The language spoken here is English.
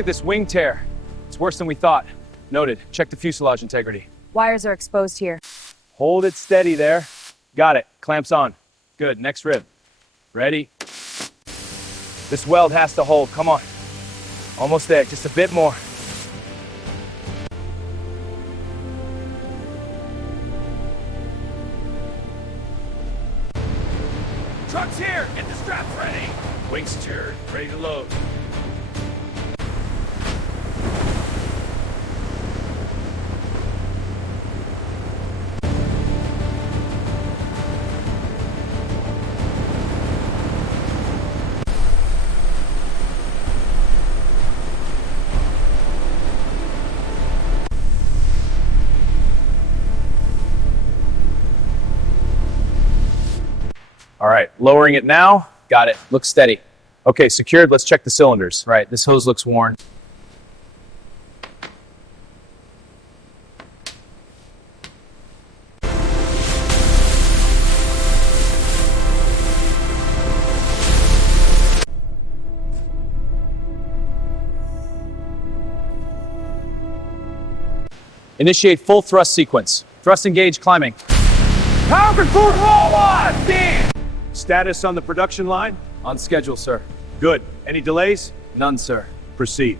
at this wing tear. It's worse than we thought. Noted. Check the fuselage integrity. Wires are exposed here. Hold it steady there. Got it. Clamps on. Good. Next rib. Ready? This weld has to hold. Come on. Almost there. Just a bit more. Truck's here. Get the straps ready. Wing secured. Ready to load. All right, lowering it now. Got it. Looks steady. Okay, secured. Let's check the cylinders. Right, this hose looks worn. Initiate full thrust sequence. Thrust engage climbing. Power control roll on! Stand! Status on the production line? On schedule, sir. Good. Any delays? None, sir. Proceed.